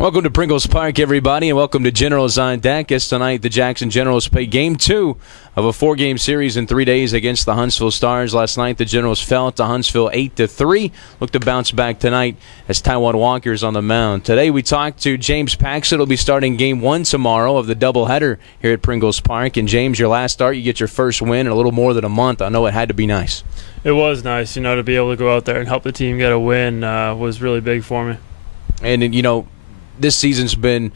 Welcome to Pringles Park, everybody, and welcome to Generals on Deck. As tonight, the Jackson Generals play Game 2 of a 4-game series in 3 days against the Huntsville Stars. Last night, the Generals fell to Huntsville 8-3. Look to bounce back tonight as Taijuan Walker's on the mound. Today, we talked to James Paxton. He'll be starting Game 1 tomorrow of the doubleheader here at Pringles Park. And, James, your last start, you get your first win in a little more than a month. I know it had to be nice. It was nice, to be able to go out there and help the team get a win was really big for me. And, this season's been,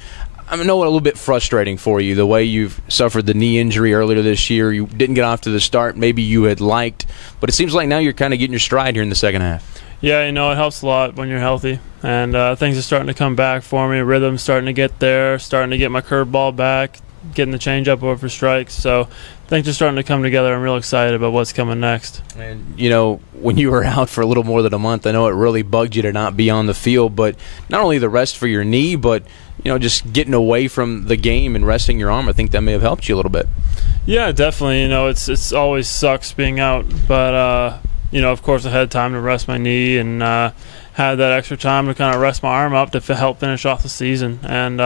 a little bit frustrating for you, the way you've suffered the knee injury earlier this year. You didn't get off to the start maybe you had liked, but it seems like now you're kind of getting your stride here in the second half. Yeah, it helps a lot when you're healthy, and things are starting to come back for me. Rhythm's starting to get there, starting to get my curveball back, getting the changeup over for strikes, so things are starting to come together. I'm real excited about what's coming next. And, when you were out for a little more than a month, I know it really bugged you to not be on the field, but not only the rest for your knee, but, just getting away from the game and resting your arm, I think that may have helped you a little bit. Yeah, definitely. It's always sucks being out, but, of course I had time to rest my knee and had that extra time to kind of rest my arm up to help finish off the season, and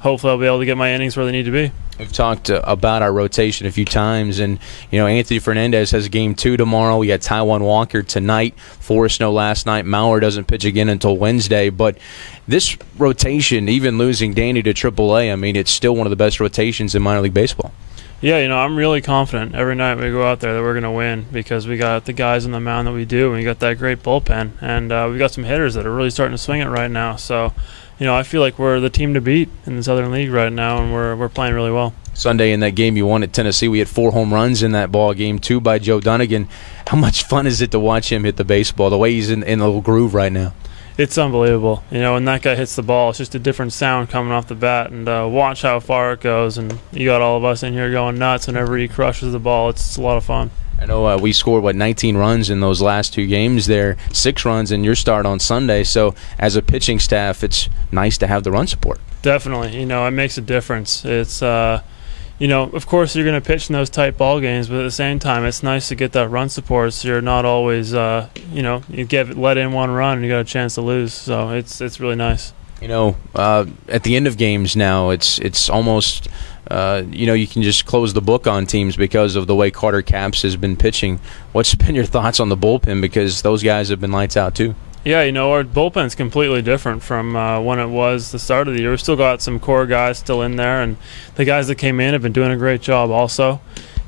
hopefully I'll be able to get my innings where they need to be. We've talked about our rotation a few times, and Anthony Fernandez has Game 2 tomorrow. We got Taijuan Walker tonight. Forrest last night. Mauer doesn't pitch again until Wednesday. But this rotation, even losing Danny to AAA, it's still one of the best rotations in minor league baseball. Yeah, I'm really confident every night we go out there that we're going to win because we got the guys on the mound that we do, and we got that great bullpen, and we got some hitters that are really starting to swing it right now. So, I feel like we're the team to beat in the Southern League right now, and we're playing really well. Sunday in that game you won at Tennessee, we had 4 home runs in that ball game, 2 by Joe Dunnigan. How much fun is it to watch him hit the baseball, the way he's in a little groove right now? It's unbelievable. When that guy hits the ball, it's just a different sound coming off the bat, and watch how far it goes. And you got all of us in here going nuts whenever he crushes the ball. It's a lot of fun. I know we scored, 19 runs in those last 2 games there, 6 runs in your start on Sunday. So as a pitching staff, it's nice to have the run support. Definitely. it makes a difference. It's, of course you're going to pitch in those tight ball games, but at the same time, it's nice to get that run support so you're not always, you get let in one run and you got a chance to lose. So it's really nice. At the end of games now, it's almost – you can just close the book on teams because of the way Carter Capps has been pitching. What's been your thoughts on the bullpen? Because those guys have been lights out too. Yeah, our bullpen's completely different from when it was the start of the year. We've still got some core guys still in there, and the guys that came in have been doing a great job also.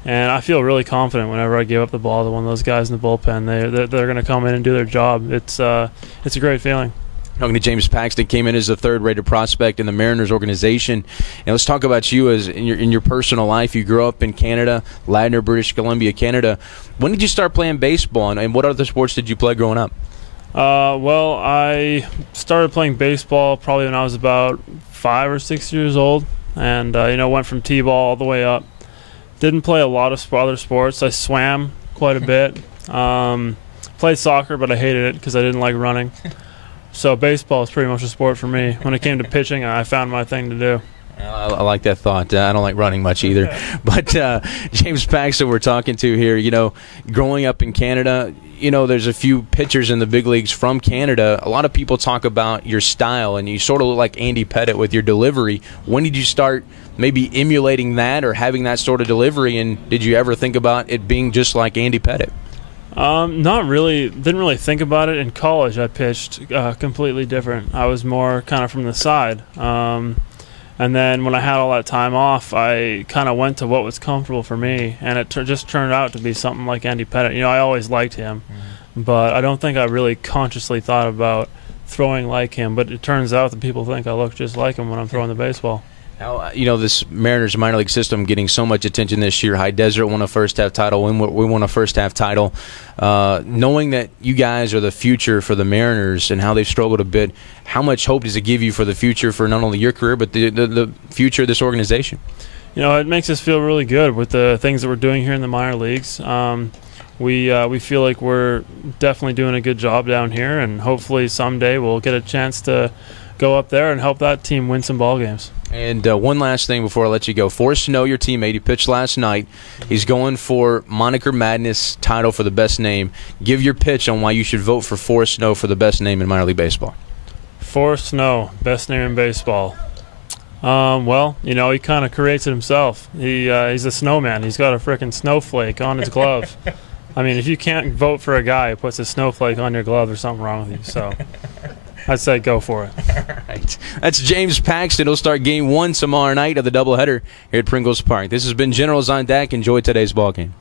And I feel really confident whenever I give up the ball to one of those guys in the bullpen. They're going to come in and do their job. It's a great feeling. Talking to James Paxton, came in as a third-rated prospect in the Mariners organization. And let's talk about you as in your personal life. You grew up in Canada, Ladner, British Columbia, Canada. When did you start playing baseball, and what other sports did you play growing up? Well, I started playing baseball probably when I was about 5 or 6 years old, and went from t-ball all the way up. Didn't play a lot of other sports. I swam quite a bit. Played soccer, but I hated it because I didn't like running. So baseball is pretty much a sport for me. When it came to pitching, I found my thing to do. I like that thought. I don't like running much either. But James Paxton we're talking to here, growing up in Canada, there's a few pitchers in the big leagues from Canada. A lot of people talk about your style, and you sort of look like Andy Pettitte with your delivery. When did you start maybe emulating that or having that sort of delivery, and did you ever think about it being just like Andy Pettitte? Not really. Didn't really think about it. In college, I pitched completely different. I was more kind of from the side. And then when I had all that time off, I kind of went to what was comfortable for me, and it just turned out to be something like Andy Pettitte. I always liked him, but I don't think I really consciously thought about throwing like him. But it turns out that people think I look just like him when I'm throwing the baseball. Now, this Mariners minor league system getting so much attention this year. High Desert won a first-half title. We won a first-half title. Knowing that you guys are the future for the Mariners and how they've struggled a bit, how much hope does it give you for the future for not only your career but the future of this organization? It makes us feel really good with the things that we're doing here in the minor leagues. We feel like we're definitely doing a good job down here, and hopefully someday we'll get a chance to go up there and help that team win some ball games. And one last thing before I let you go. Forrest Snow, your teammate, he pitched last night. He's going for Moniker Madness title for the best name. Give your pitch on why you should vote for Forrest Snow for the best name in minor league baseball. Forrest Snow, best name in baseball. Well, he kind of creates it himself. He's a snowman. He's got a freaking snowflake on his glove. I mean, if you can't vote for a guy who puts a snowflake on your glove, there's something wrong with you. So I'd say go for it. All right. That's James Paxton. He'll start game 1 tomorrow night of the doubleheader here at Pringles Park. This has been Generals on Deck. Enjoy today's ball game.